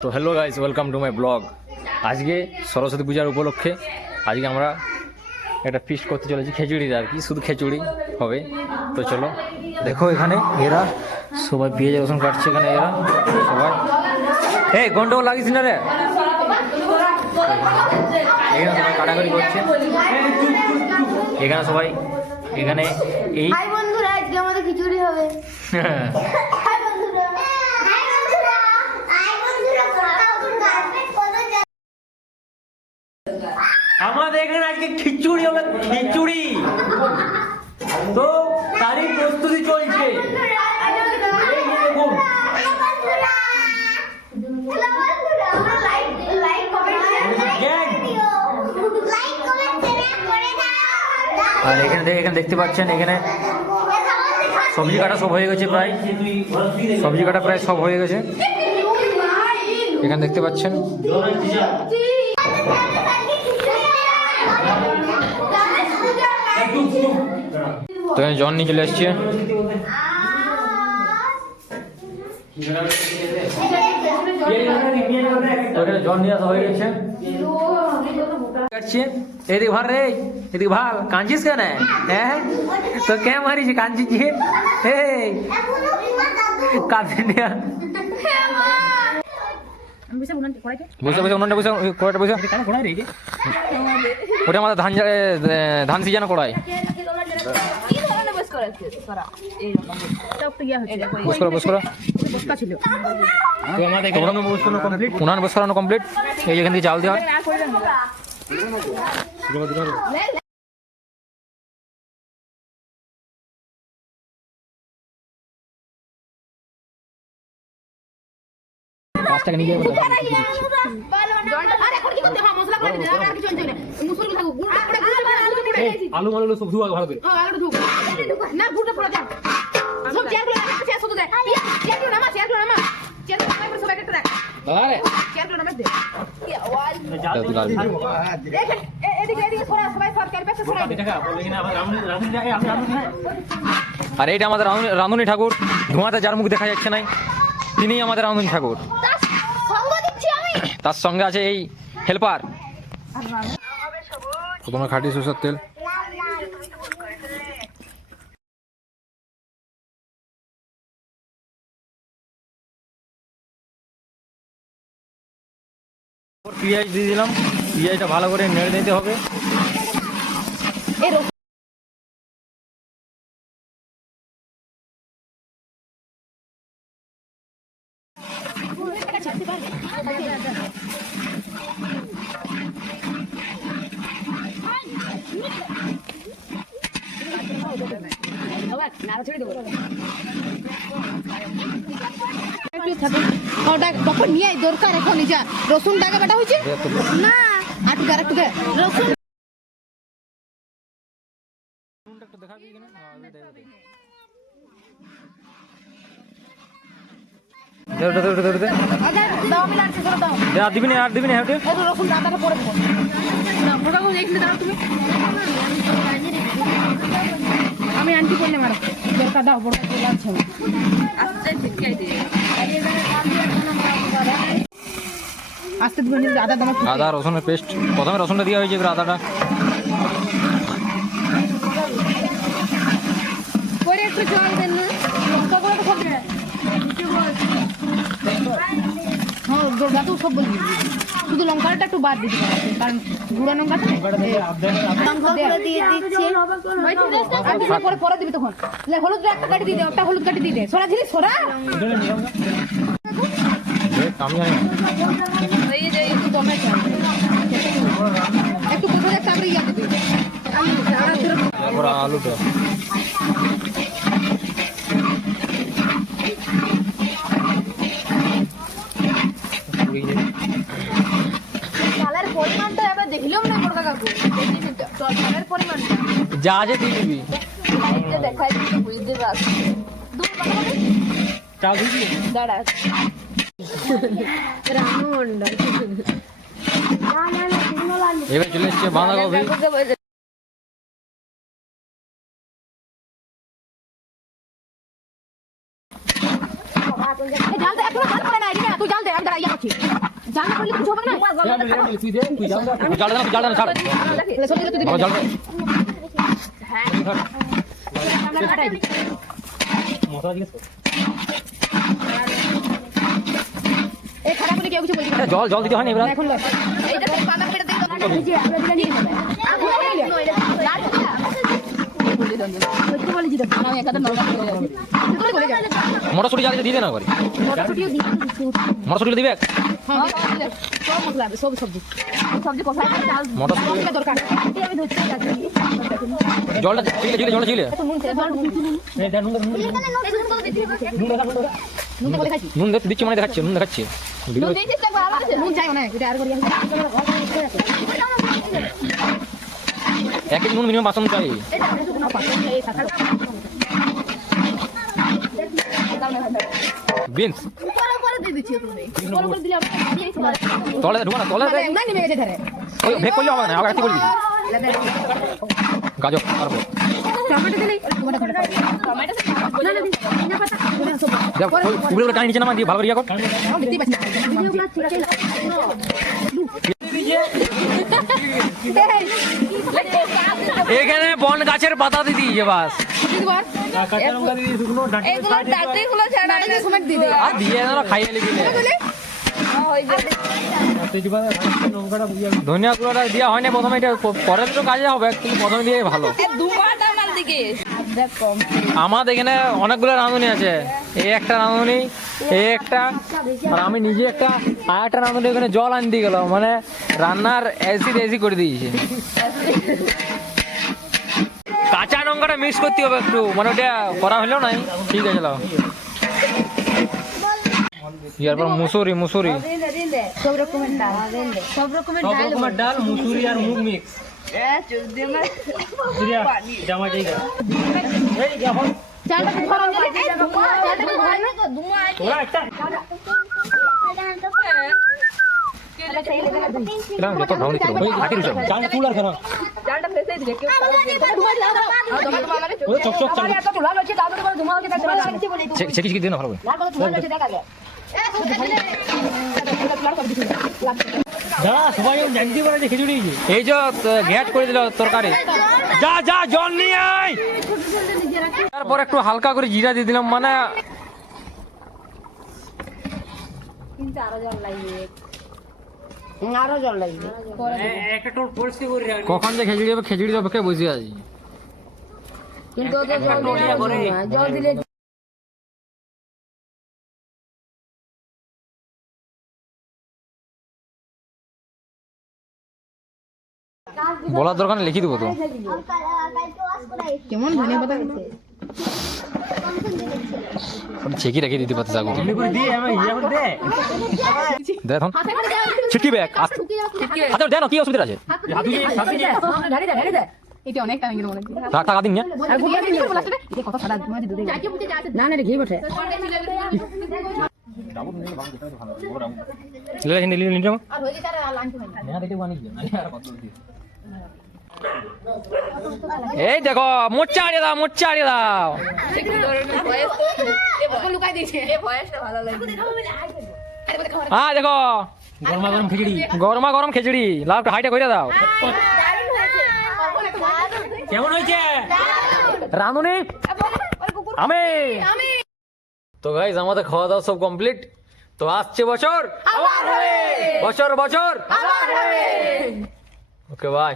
তো hello guys, welcome to my blog. আজকে সরস্বতী পূজার উপলক্ষে আজকে আমরা একটা ফিস্ট করতে চলেছি, খিচুড়ির আর কি, শুধু খিচুড়ি হবে। তো চলো দেখো, এখানে এরা সবাই পেঁয়াজ রসুন কাটছে, এখানে এরা সবাই এই গন্ডগোল লাগিস না রে, এখানে সবাই কাটাকাটি করছে, এখানে সবাই এখানে এই বন্ধুরা আজকে আমাদের খিচুড়ি হবে। আমাদের এখানে আজকে খিচুড়ি হবে, খিচুড়ি। তো তারই প্রস্তুতি চলছে। আর এখানে দেখতে পাচ্ছেন, এখানে সবজি কাটা সব হয়ে গেছে, প্রায় সবজি কাটা প্রায় সব হয়ে গেছে, এখানে দেখতে পাচ্ছেন। তো এখানে জন নিয়ে চলে এসছে, জন নিয়ে আসা হয়ে গেছে। এদিক ভার রে, এদিক ভাল কাঁদছিস কেন? হ্যাঁ তো কে মারিস কাঁদছিস? কাঁদে নিয়ে ওটা আমাদের ধান সিজানো কড়াই। উনান বস করানো কমপ্লিট, এই এখান থেকে চাল দেওয়া। পাঁচটাকে নিয়ে যাবো, আলু মালু সব ধোয়া ভালো করে না, গুড়টা পড়া দাও সব চেয়ারগুলো শেষ হতে দেয়, চেয়ারগুলো নামা, চেয়ারগুলো নামা, চেয়ারগুলো নামা, সব একটা রাখ। আরে চেয়ারগুলো নামা দে, কি আওয়াজ দেখেন। এদিকে এদিকে সরা, সবাই সব কার পাশে সরা। আর এইটা আমাদের রাঁধুনি ঠাকুর, ধোঁয়াতে যার মুখ দেখা যাচ্ছে না, তিনি আমাদের রাঁধুনি ঠাকুর। তার সঙ্গে আছে এই হেল্পার, তোমার খাঁটি সরষের তেল। পেঁয়াজ দিয়ে দিলাম, পেঁয়াজটা ভালো করে নেড়ে দিতে হবে। তখন নিয়ে দরকার এখন যা রসুন টাকা কাটা হয়েছে না, আটু আর একটু রসুন আমি আন্টি করলে মারা দরকার দাও, বড় আছে আস্তে আদা রসুনের পেস্ট, প্রথমে রসুনটা দেওয়া হয়েছে, এবার আদাটা একটু জল দেন না, হ্যাঁ সব বলবি, শুধু লঙ্কাটা একটু বাদ দিতে হবে, কারণ গুঁড়া লঙ্কাটা দিয়ে দিচ্ছে, পরে দিবি তখন। হলুদ একটা কাটি দিয়ে দে, ওটা হলুদ কাটি দিয়ে দে, সরা ঝিলি সরা একটু কোথাও একটা আমরা ইয়া দিবি আলুটা। পরিমাণটা এবার দেখলেও না বড় কাকু, চালের পরিমাণটা যা আছে দিয়ে দিবি, দেখাই বুঝতে পারছি। দাঁড়া রানু মন্ডল এবার চলে এসছে বাঁধাকপি। এই জাল দে, একটু জাল করে না, এদিকে না, তুই জাল দে, আমি দাঁড়া ইয়া করছি। জাল না করলে কিছু হবে না। তুই জাল দে না ছাড় এলে সব দিলে তুই দিবি। জাল দে আমরা কাটাই দিই। মশলা জিজ্ঞেস কর এই খারাপ বলে কেউ কিছু বলবি না। জল দিতে হয় না এবার এখন লয়। এইটা থেকে পাতা কেটে দেই তো। এই যে আমরা দিলে নিয়ে নেবে। আর ভুলে গেলে। জাল দিলা। বলে দাও। কত বলি দিতে। আমি একাদা নরম করে যাচ্ছি। তুই বলে যা। মটরশুঁটি জাল দিয়ে না করে মটরশুঁটিও দিই। মটরশুঁটি দিবে হ্যাঁ, সব মশলা সব সবজি। সবজি কষাই করে চাল মটরশুঁটি দরকার। আমি ধরতে যাচ্ছি। জলটা ঝিলে তো নুন তেল নুন তো দেখাচ্ছি। নুন দিচ্ছি মানে দেখাচ্ছে নুন দেখাচ্ছে নুন দিয়েছিস তো ভালো আছে। নুন চাই না, এটা আর করি আমি। 1 কেজি নুন মিনিমাম 5 চামচ চাই বিনস পরে দিয়ে দিচ্ছি তুমি। পরে দিলে আমি দিয়েছি। তলে ঢোকা না তলে না নেমে গেছে ধরে। ওই ভেক করলে হবে না আগে রাখতে বলবি গাজর তারপর টমেটো দিলে টমেটো টমেটো না না না পাতা দেখ উপরে টাইম নিচে নামা দিয়ে ভালো করে ইয়া কর আমি দেখতে পাচ্ছি এখানে বন গাছের পাতা দিদি যে বাস আর দিয়ে না খাইয়ে লিবি ধনিয়া গুঁড়োটা দেওয়া হয় না প্রথমে, এটা পরে তো কাজে হবে কিন্তু প্রথমে দিয়ে ভালো। আমাদের এখানে অনেকগুলো রাঁধুনি আছে, এই একটা রাঁধুনি এই একটা আর আমি নিজে একটা আর একটা রাঁধুনি ওখানে জল আন দিয়ে গেল, মানে রান্নার এসি করে দিয়েছে। কাঁচা লঙ্কাটা মিক্স করতে হবে একটু, মানে ওটা করা হলেও নাই ঠিক আছে। এরপর মুসুরি সব রকমের ডাল মুসুরি আর মুগ মিক্স চালটা গরম দিলে চালটা গরম যত ঢাউনি হাঁটি রুচে চাল ফুল আর কেন চালটা ফেসে দিলে কেউ চকচক চাল ছেকি ছেকি দিয়ে না ভালো করে এই যে ঘ্যাট করে দিল তরকারি, যা জল নিয়ে আয়। তারপর একটু হালকা করে জিরা দিয়ে দিলাম, মানে আরো জল লাগবে কখন যে খিচুড়ি হবে খিচুড়ি অপেক্ষা বসে আছি। কিন্তু জল দিলে বলার দরকার লিখে দেবো তো। কেমন ধনে পাতা ছেকি রেখে দিতে পারতে থাকবো দেখুন ছিটকি ব্যাগ আচ্ছা দেন কি অসুবিধা আছে এটা অনেক টাইম গেল মনে হচ্ছে টাকা দিন না আর ঘুরিয়ে দিন বলা আছে এটা কত সাদা তোমাদের দুধে না না রে ঘি বসে আর হয়ে গেছে আর লাঞ্চ হয় এই দেখো মোচ্চা আড়িয়ে দাও লুকাই দিয়েছে এই ভয়েসটা ভালো লাগে হ্যাঁ দেখো গরমা গরম খিচুড়ি লাভ হাইটা করে দাও। কেমন হয়েছে রাঁধুনি? আমি তো গাইস আমাদের খাওয়া দাওয়া সব কমপ্লিট, তো আসছে বছর ওকে বাই।